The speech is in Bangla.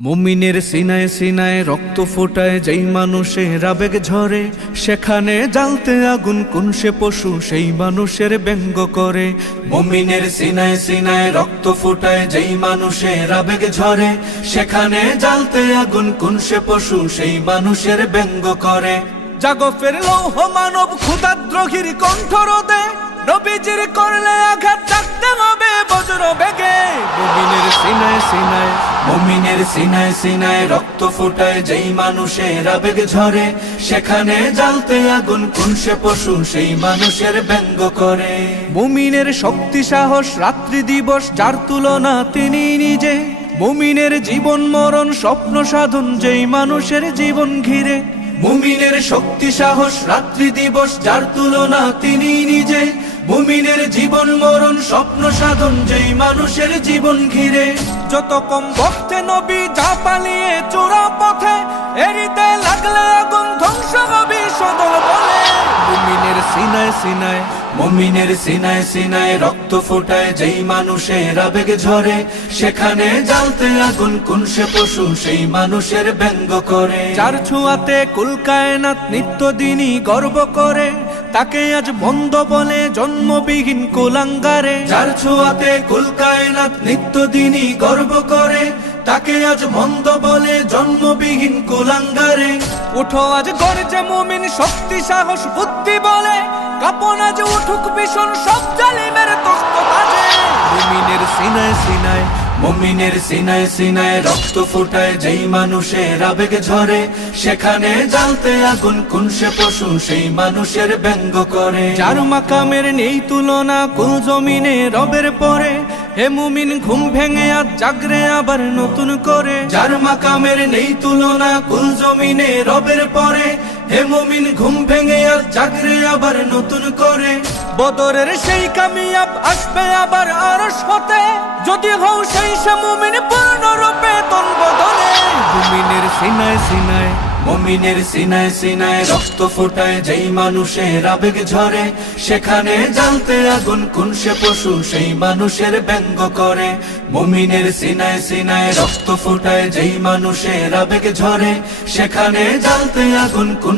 মুমিনের সিনায় সিনায় রক্ত ফোটায় যেই মানুষের আবেগ ঝরে, সেখানে জ্বালতে আগুন কোন সে পশু সেই মানুষের ব্যঙ্গ করে। মুমিনের সিনায় সিনায় রক্ত ফোটায় যেই মানুষের আবেগ ঝরে, সেখানে জ্বালতে আগুন কোন সে পশু সেই মানুষের ব্যঙ্গ করে। জাগো ফের লৌহ মানব ক্ষুধাদ্রোহীর কণ্ঠরোধে, নবীজির করলে আঘাত থাকতে হবে বজ্র বেগে। মুমিনের সিনায় সিনায় রক্ত ফোটায় যেই মানুষের আবেগ ঝরে, সেখানে জ্বালতে আগুন কোন সে পশু সেই মানুষের ব্যঙ্গ করে। মুমিনের শক্তি সাহস রাত্রি দিবস যার তুলনা তিনি নিজে, মুমিনের জীবন মরণ স্বপ্ন সাধন যেই মানুষের জীবন ঘিরে। মুমিনের শক্তি সাহস রাত্রি দিবস যার তুলনা তিনি নিজে, মুমিনের জীবন মরণ স্বপ্ন সাধন যেই মানুষের জীবন ঘিরে। যত কম ভক্তে নবী যা পালিয়ে চোরা পথে, এরিতে লাগলে আগুন ধ্বংস হবে সদল বলে। মুমিনের সিনায় সিনায় রক্ত ফোটায় যেই মানুষের আবেগ ঝরে, সেখানে জ্বালতে আগুন কোন সে পশু সেই মানুষের ব্যঙ্গ করে। যার ছোঁয়াতে কুল কায়নাত নিত্যদিনই গর্ব করে, তাকে আজ বন্ধ বলে জন্মবিহীন কুলাঙ্গারে। যার ছোঁয়াতে কুল কায়নাত নিত্যদিনই গর্ব করে, তাকে আজ মন্দ বলে জন্মবিহীন কুলাঙ্গারে। উঠো আজ গর্জে মুমিন শক্তি সাহস বুদ্ধি বলে, কাঁপন আজ উঠুক ভীষণ সব জালিমের তখ্ত তাজে। মুমিনের সিনায় সিনায় রক্ত ফোটায় যেই মানুষের আবেগ ঝরে, সেখানে জ্বালতে আগুন কোন সে পশু সেই মানুষের ব্যঙ্গ করে। যার মাকামের নেই তুলনা কুল জমিনে রবের পরে, হে মুমিন ঘুম ভেঙে আজ জাগরে আবার নতুন করে। যার মাকামের নেই তুলনা কুল জমিনে রবের পরে, হে মুমিন ঘুম ভেঙে আজ জাগরে আবার নতুন করে। বদরের সেই কামিয়াব আসবে আবার আরশ হতে, যদি হও সেই সে মুমিন পূর্ণরূপে তন বদলে। মুমিনের সিনায় সিনায় রক্ত ফোটায় যেই মানুষের আবেগ ঝরে, সেখানে জ্বালতে আগুন কোন সে পশু সেই মানুষের ব্যঙ্গ করে। মুমিনের সিনায় সিনায় রক্ত ফোটায় যেই মানুষের আবেগ ঝরে, সেখানে জ্বালতে আগুন কোন